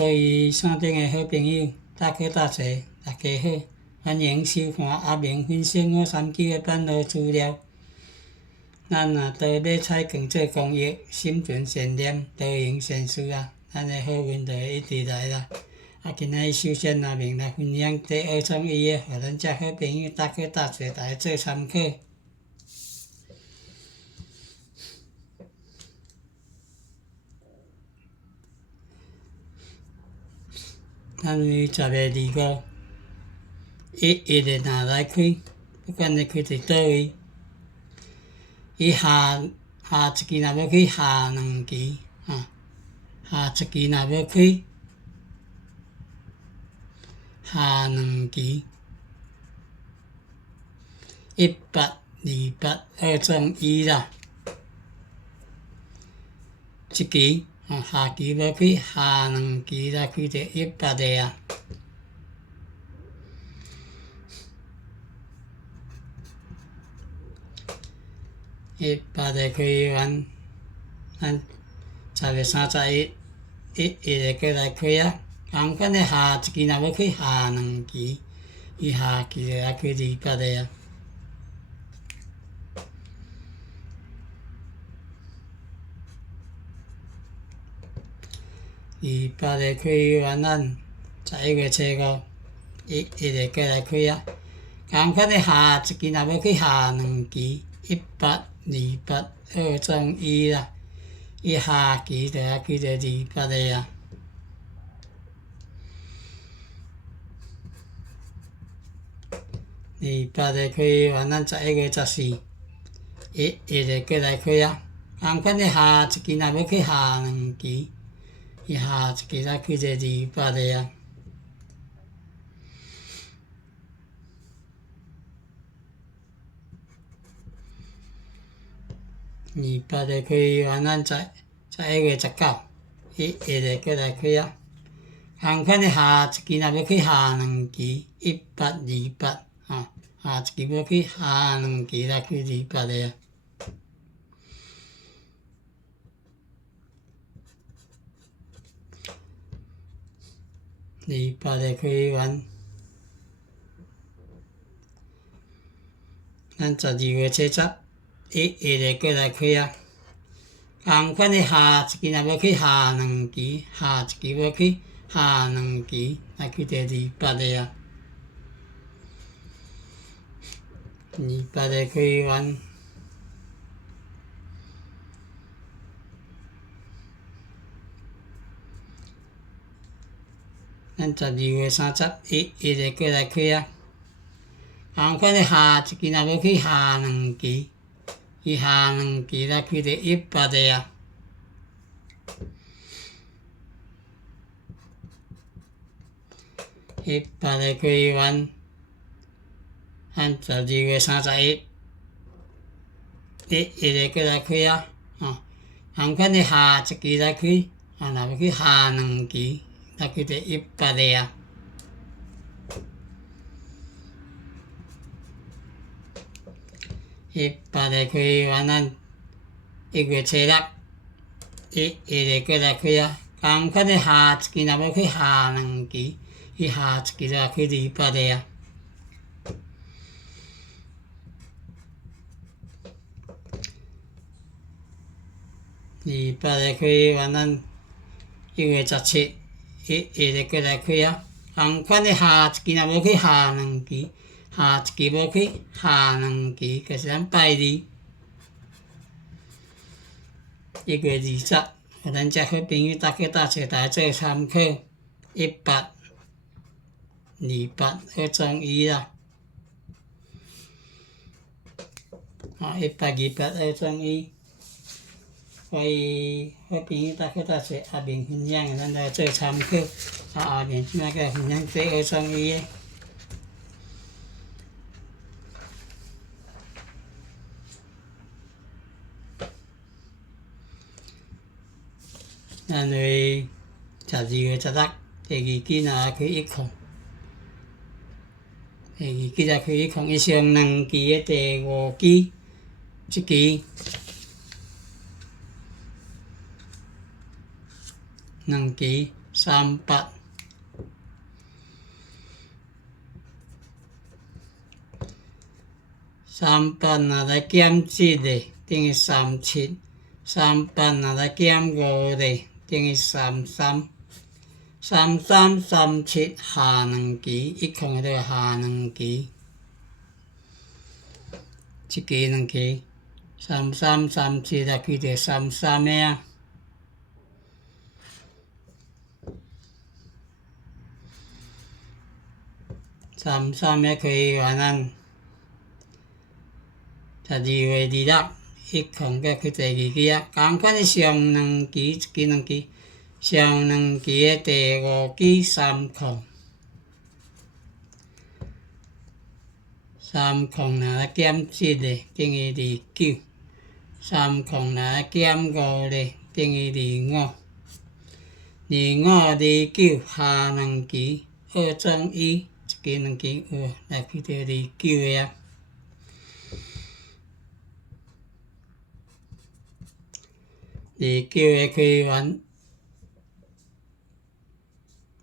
各位线顶的好朋友，大家大家好，欢迎收看阿明分享539的版路资料。咱都要采光做公益，心存善念，多行善事啊！咱的好运就会一直来啦。今仔日首先阿明来分享第二种意义，互咱遮好朋友大家大家做参考。咱10月25，一日若来开，不管你开伫倒位，伊下一期若要开下2期，下一期若要开下2期，18、28、2种1啦。一期下期要开下2期才开着18个啊。18个开完，咱10月31日过来开啊。同款的下一期若要开下2期，伊下期就要开28个啊。28个开完，咱11月初5一日过来开啊。同款的下一期若要开下2期，18、28、2种1啦，伊下期就要开着28个啊。28个开完，咱11月14一日过来开啊。同款的下一期若要开下2期，伊下一期才开着28个啊。28个开完，咱11月19一日过来开啊。同款的下一期若要开下2期，18、28下一期要开下2期才开28个啊。28个开完，咱12月初10一日过来开啊。同款的下一期若要开下2期，下一期要开下2期才开着28个啊。28个开完，咱12月30一日过来开啊。同款的下一期若要开下2期，伊下2期才开着18个啊。18个开完，咱12月31一日过来开啊。同款的下一期才开，若要开下2期，才开着18个啊。18个开完，咱1月初6一日过来开啊。同款的下一期若要开下2期，伊下一期才开28个啊。28个开完，咱1月17一日过来开啊。同款的下一期若要开下2期，下一期要开下2期，就是咱拜2。1月20，互咱遮好朋友大家做参考。18、28、2种1啦。18、28、2种1。所以好朋友大家阿明分享的，咱来做参考。后面即摆来分享第2种1的。咱为12月16第2期若开1空，第2期才开1空，伊上2期的第5期，即期2期38若來減7個等於37 38若來減5個等於33 33 37下兩期一共就下兩期一期兩期33 37就去到33個啊33個可以原按12月26一共再去第二期啊同款的上兩期一期兩期上兩期的第5期3項3項若來減7個等於29 3項若來減5個等於25 25 29下兩期2總1一期兩期來去到29個啊29個可以完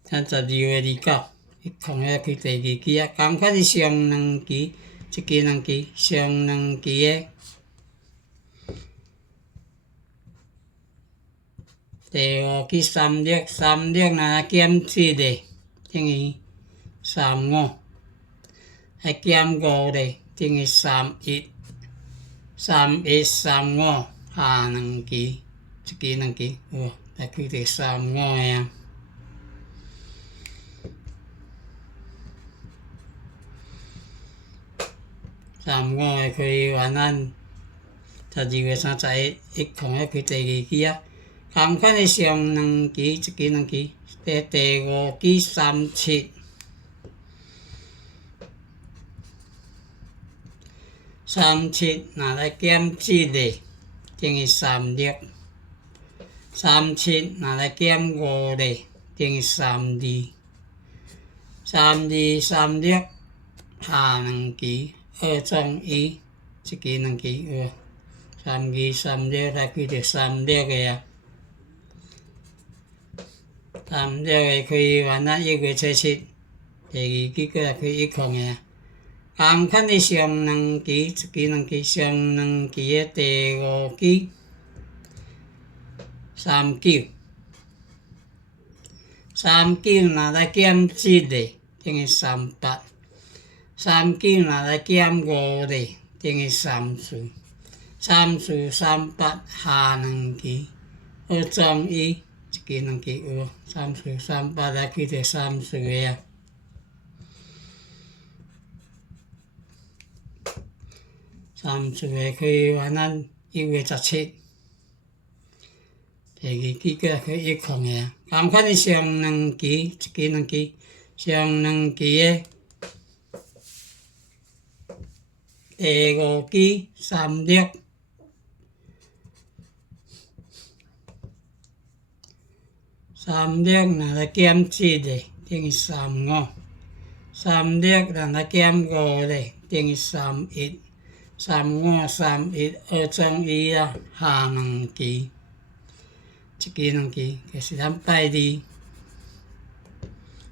咱12月29一共要去第二期啊同款是上兩期一期兩期上兩期的第5期36 36若來減7個等於35來減5個等於31 31 35下兩期一期兩期來去到35個啊35個可以原按12月31一共要去第二期啊同款的上兩期一期兩期第5期37 37若來減7個等於36 37若來減5個等於32 32 36下兩期2總1一期兩期32 36來去到36個啊36個可以原按1月77第二期過來去一項個啊同款的上兩期一期兩期上兩期的第5期39 39若來減7個等於38 39若來減5個等於34 34 38下兩期2總1一期兩期34 38來去到34個啊30個可以原按1月17第二期過來去一項個啊同款的上兩期一期兩期上兩期的第5期36 36若來減7個等於35 36若來減5個等於31 35 31 2總1啊下兩期一期兩期就是咱拜2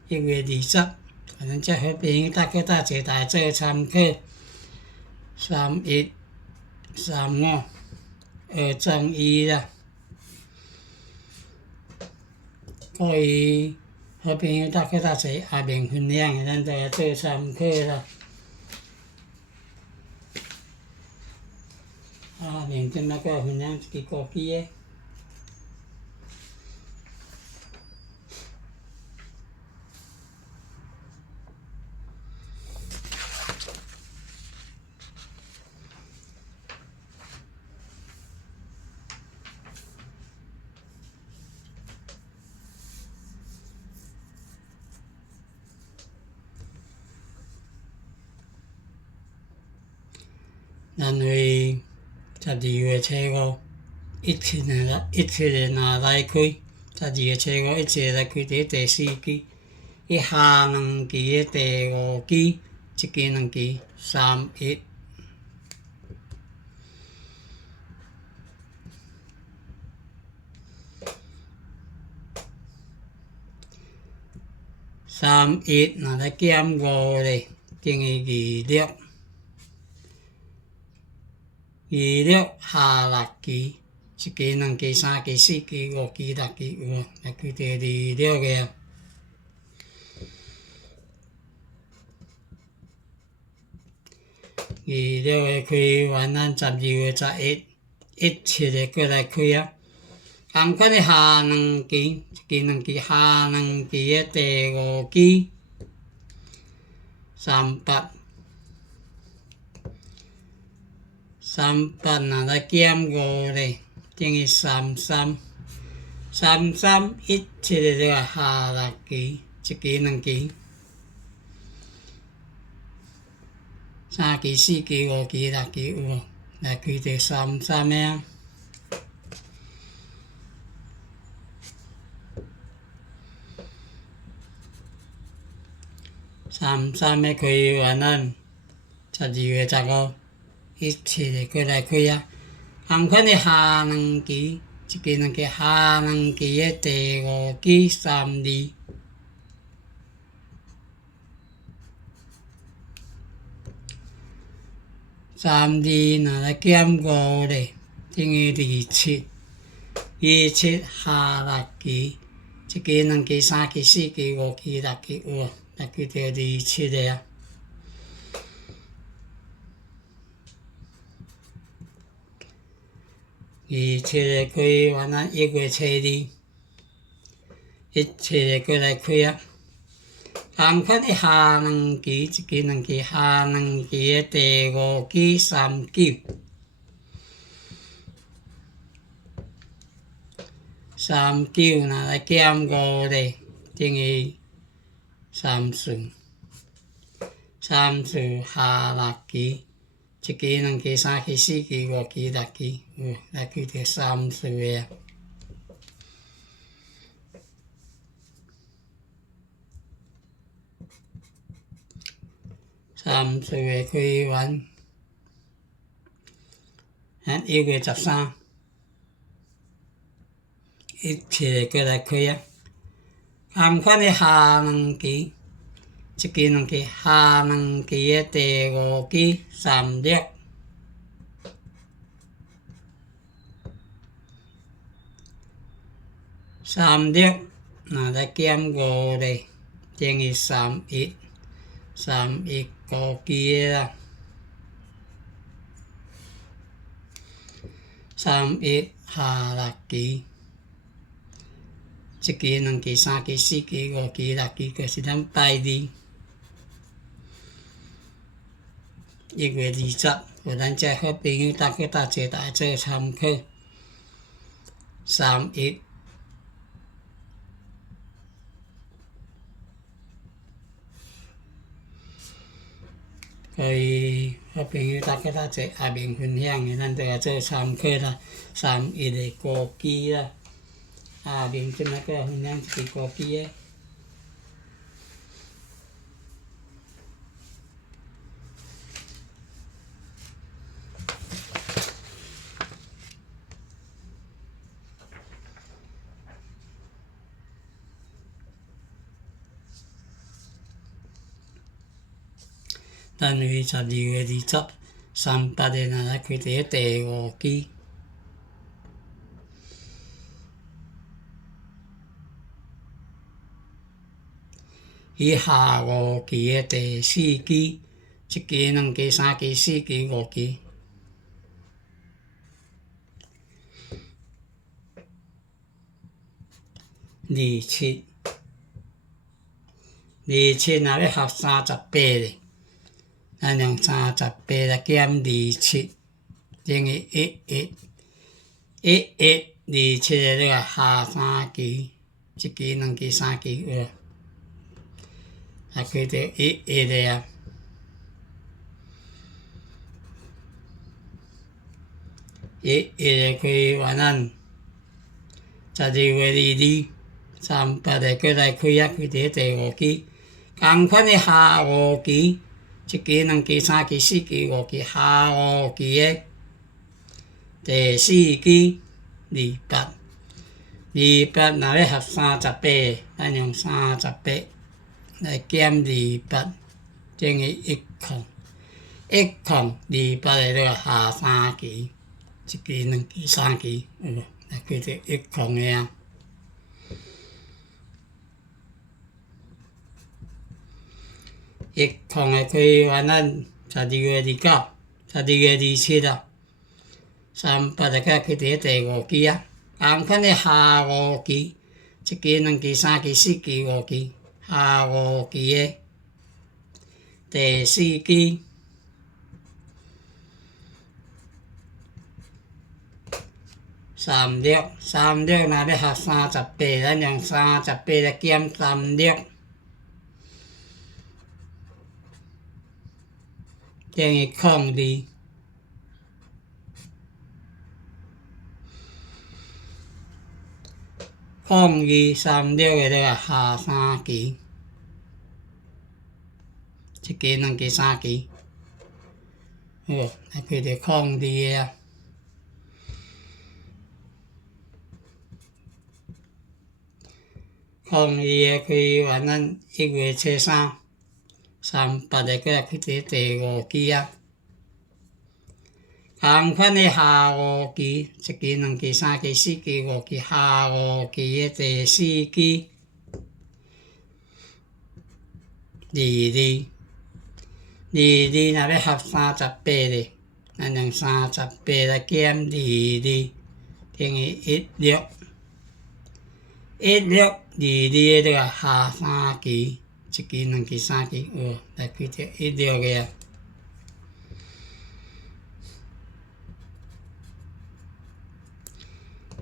1月20咱這好朋友大哥大姐大家做參考31 35 2總1啦可以好朋友大哥大姐下面分享咱就來做參考啦下面今仔個分享一支高機的咱為12月初5一七年來開12月初5一七來開第4期一下兩期的第5期一期兩期31 31若來減5咧，等於26下6支，一支、兩支、三支、四支、五支、六支有無？來去到26個。26個開完，咱12個11個過來開啊。同款的下兩支，一支、兩支、下兩支的第5支38若來減5咧，等於33 17個下6支，一支、兩支、三支、四支、五支、六支有無？來開到33個啊。33個開完12個15 17個過來開啊。同款的下兩支，一支、兩支、下兩支的第5支32。32若來減5咧，等於27下6支，一支、兩支、三支、四支、五支、六支有無？來去到27個啊。27個開完1月72 17個過來開啊。同款的下兩支，一支、兩支、下兩支的第5支39。39若來減5咧，等於34下6支，一支、兩支、三支、四支、五支、六支有無？來去到34個啊。30個開完1月13 17個過來開啊。同款的下兩支，一支、兩支、下兩支的第5支36。36若來減5咧，等於315支啦。31下6支，一支、兩支、三支、四支、五支、六支，就是咱拜二1月20，互咱這好朋友大家做參考。31所以好朋友大家做下面分享的，咱都要做參考啦。31個歌姬啦，下面即擺個分享一個歌姬的。單位12月20 38個若來開到第5支。伊下5支的第4支，一支、兩支、三支、四支、五支。27若要合38咧，咱用38來減27，等於27個下3支，一支、兩支、三支有無？來開到11個啊。11個開完12月22 38個過來開啊，開到第5支。同款的下5支，一支、兩支、三支、四支、五支，下5支的第4支28若要合38，咱用38来减28，等于1+28的这个下3期，1期、2期、3期，有无？来开这1+的啊。1+的开完咱12月29、12月27啊，38就开伫第5期啊。同款的下5期，1期、2期、3期、4期、5期，下5期的第4期。36若要合38，咱用38来减36，等于0.2。36的这个下3期，1期、2期、3期，好，来开着0.2的啊。0.2的开完咱1月初3、38的过来开伫第5期啊。同款的下5期，1期、2期、3期、4期、5期，下5期的第4期，22若要合38咧，咱用38来减22，等于16。16、22的这个下3期，1期、2期、3期，有来开着16个啊。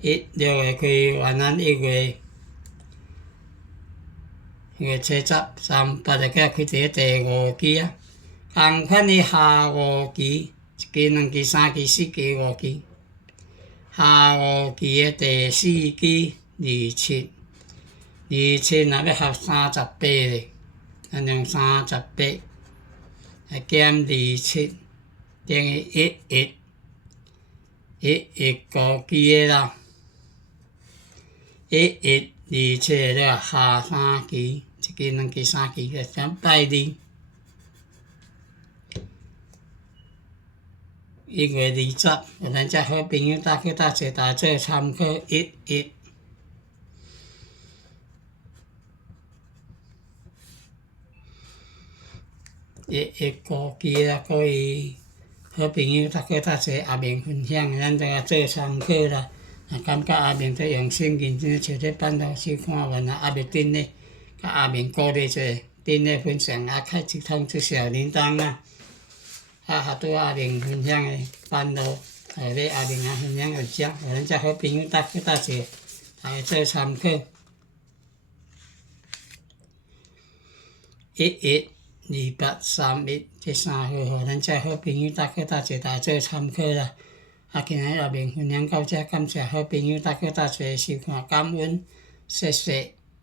16个开完咱1月初10、38就开伫第5期啊。同款的下5期，1期、2期、3期、4期、5期，下5期的第4期27。27若要合38咧，咱用38来减27，等于11。115期的啦，11、27的这个下3期，1期、2期、3期，就减拜2。1月20，有咱遮好朋友搭去搭坐，大做参考11。5期啦，各位好朋友搭去搭坐，阿明分享，咱都做参考啦。若感觉阿明在用心认真像这办法去看完啊，阿明顶咧，甲阿明鼓励者，顶咧分享啊，开一通出小铃铛啊。学拄阿明分享的办路，后咧阿明也分享有遮，互咱遮好朋友搭去搭坐，大家做参考。112831这3号，互咱遮好朋友搭去搭坐，大家做参考啦。今日阿明分享到这，感谢好朋友搭去搭坐收看，感恩，谢谢。